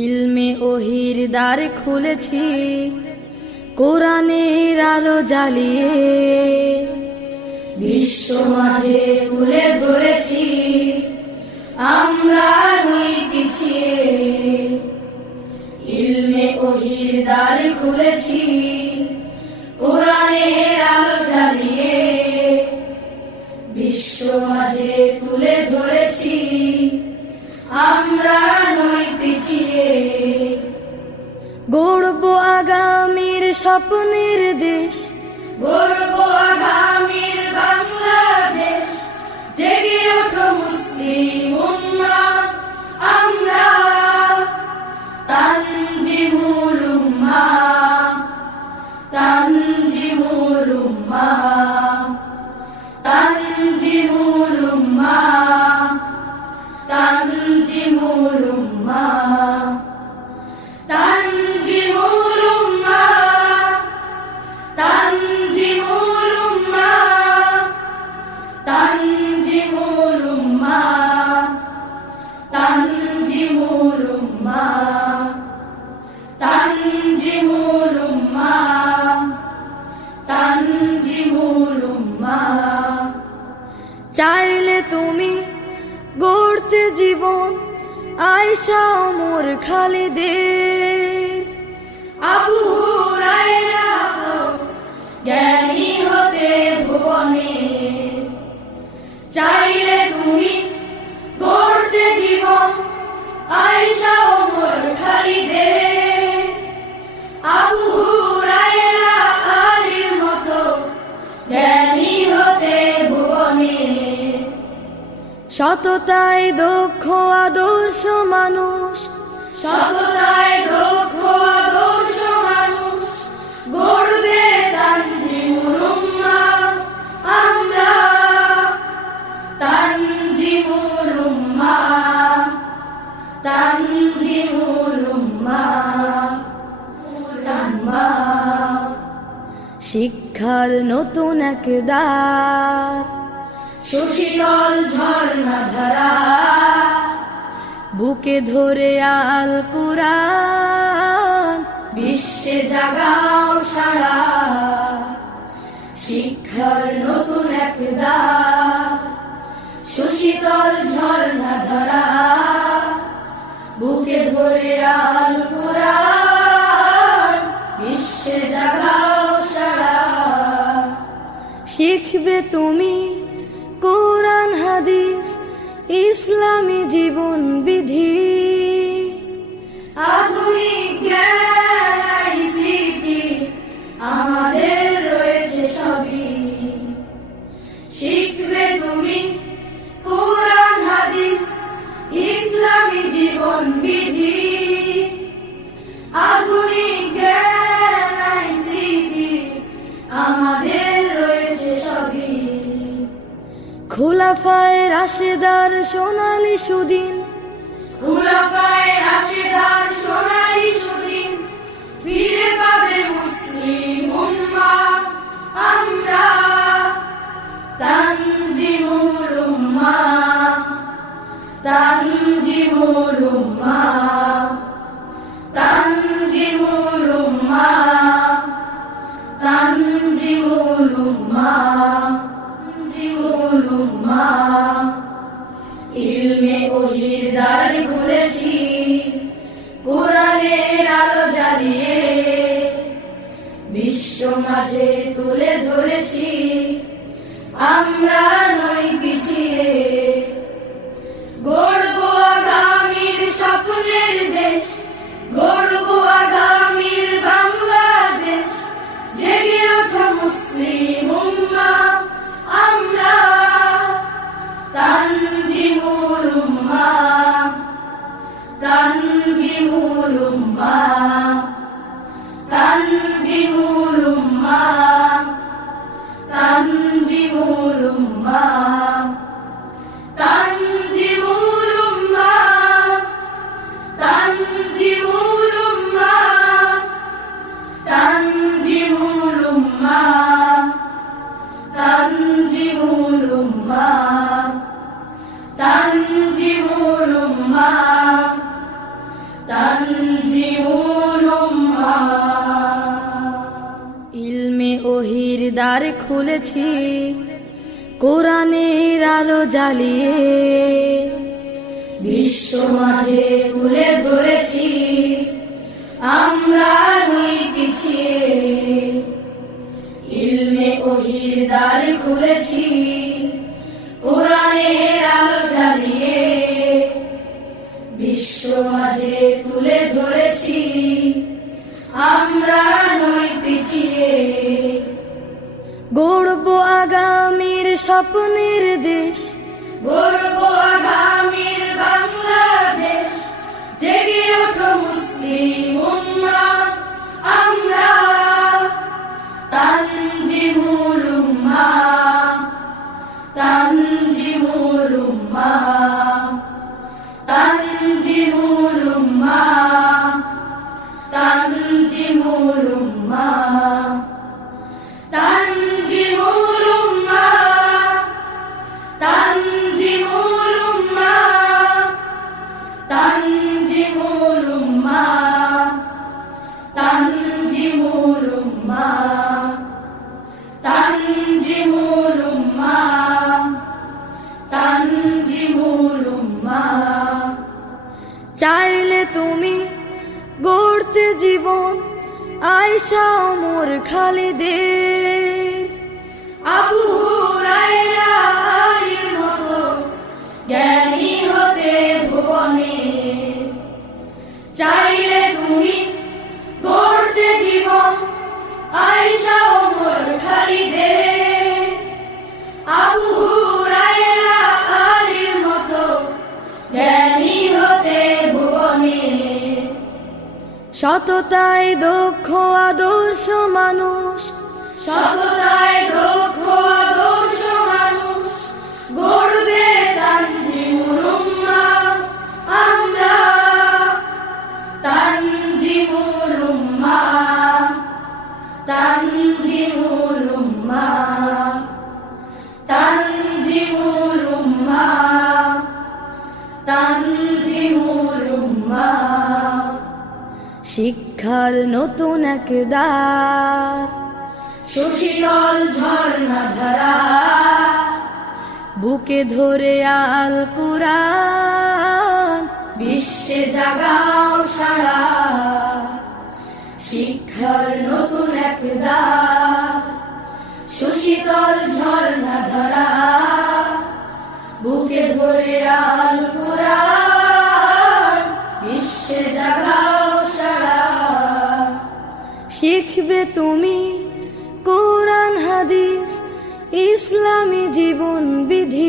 ইলমে ওহির দ্বার খুলেছি, কোরআনের আলো জ্বালিয়ে বিশ্ব মাঝে তুলে ধরেছি, আমরা নই পিছিয়ে। ইলমে ওহির দ্বার খুলেছি, কোরআনের আলো জ্বালিয়ে বিশ্ব মাঝে তুলে ধরেছি, আমরা নই পিছিয়ে। গড়ব আগামীর স্বপ্নের দেশ, গড়ব আগামীর বাংলাদেশ। জেগে ওঠো মুসলিম উম্মাহ, আমরা তানজিমুল উম্মাহ, তানজিমুল উম্মাহ, তানজিমুল উম্মাহ, তানজিমুল উম্মাহ, তানজিমুল উম্মাহ, তানজিমুল উম্মাহ, তানজিমুল উম্মাহ, তানজিমুল উম্মাহ, তানজিমুল উম্মাহ, তানজিমুল উম্মাহ। চাইলে তুমি গড়তে জীবন আয়েশা ওমর খালিদের, আবু হুরায়রা জ্ঞানী হতে ভুবনে। চাইলে তুমি গড়তে জীবন আয়েশা ওমর খালিদের, আবু হুরায়রা আলীর মতো জ্ঞানী হতে ভুবনে। সততায় দক্ষ আদর্শ মানুষ, সততায় দক্ষ আদর্শ মানুষ গড়বে তানজিমুল উম্মাহ, আমরা তানজিমুল উম্মাহ, তানজিমুল উম্মাহ, উম্মাহ। শিক্ষার নতুন এক দ্বার, সুশীতল ঝর্ণা ধারা, বুকে ধরে আল কুরআন বিশ্বে জাগাও সারা। শিক্ষার নতুন এক দ্বার, সুশীতল ঝর্ণা ধারা, বুকে ধরে আল কুরআন বিশ্বে জাগাও সারা। শিখবে তুমি কোরআন হাদিস ইসলামী জীবন বিধি, আধুনিক জ্ঞান আইসিটি আমাদের রয়েছে সবই। শিখবে তুমি কোরআন হাদিস ইসলামী জীবন বিধি, আধুনিক জ্ঞান আইসিটি আমাদের রয়েছে সবই। খুলাফায়ে রাশেদার সোনালী সুদিন, খুলাফায়ে রাশেদার সোনালী সুদিন ফিরে পাবে মুসলিম উম্মাহ, আমরা তানজিমুল উম্মাহ, তানজিমুল উম্মাহ, তানজিমুল উম্মাহ, তানজিমুল উম্মাহ, তানজিমুল উম্মাহ। ইলমে ওহির দ্বার খুলেছি, কোরআনের আলো জ্বালিয়ে বিশ্ব মাঝে তুলে ধরেছি, আমরা নই পিছিয়ে। গড়ব আগামীর স্বপ্নের দেশ, গড়ব আগামীর বাংলাদেশ। জেগে ওঠো মুসলিম উম্মাহ, আমরা তানজিমুল উম্মাহ, তানজিমুল উম্মাহ, তানজিমুল উম্মাহ, তানজিমুল উম্মাহ, তানজিমুল উম্মাহ, তানজিমুল উম্মাহ, তানজিমুল উম্মাহ, তানজিমুল উম্মাহ, তানজিমুল উম্মাহ, দ্বার খুলেছি কোরআনের আলো জ্বালিয়ে, বিশ্ব মাঝে তুলে ধরেছি আমরা নই পিছিয়ে। ইলমে ওহির দ্বার খুলেছি কোরআনের আলো জ্বালিয়ে, বিশ্ব মাঝে তুলে ধরেছি আমরা নই পিছিয়ে। গড়ব আগামীর স্বপ্নের দেশ, গড়ব আগামীর বাংলাদেশ। জেগে ওঠো মুসলিম উম্মাহ আমরা, তানজিমুল উম্মাহ, তানজিমুল উম্মাহ, তানজিমুল উম্মাহ, তানজিমুল উম্মাহ, তানজিমুল উম্মাহ, তানজিমুল উম্মাহ, তানজিমুল উম্মাহ, তানজিমুল উম্মাহ, তানজিমুল উম্মাহ, তানজিমুল উম্মাহ। চাইলে তুমি গড়তে জীবন আয়েশা ওমর খালিদের, আবু হুরায়রা আলীর মতো জ্ঞানী হতে ভুবনে। চাইলে তুমি গড়তে জীবন আয়েশা ওমর খালিদের, আবু হুরায়রা আলীর মতো জ্ঞানী হতে ভুবনে। সততায় দক্ষ আদর্শ মানুষ, সততায় দক্ষ আদর্শ মানুষ গড়বে তানজিমুল উম্মাহ আমরা, তানজিমুল উম্মাহ, তানজিমুল উম্মাহ, তানজিমুল উম্মাহ, তানজিমুল উম্মাহ। শিক্ষার নতুন এক দ্বার, সুশীতল ঝর্ণা ধারা, বুকে ধরে আল কুরআন বিশ্বে জাগাও সারা। শিক্ষার নতুন এক দ্বার, সুশীতল ঝর্ণা ধারা, বুকে ধরে আল কুরআন বিশ্বে জাগাও সারা। শিখবে তুমি কোরআন হাদিস ইসলামী জীবন বিধি,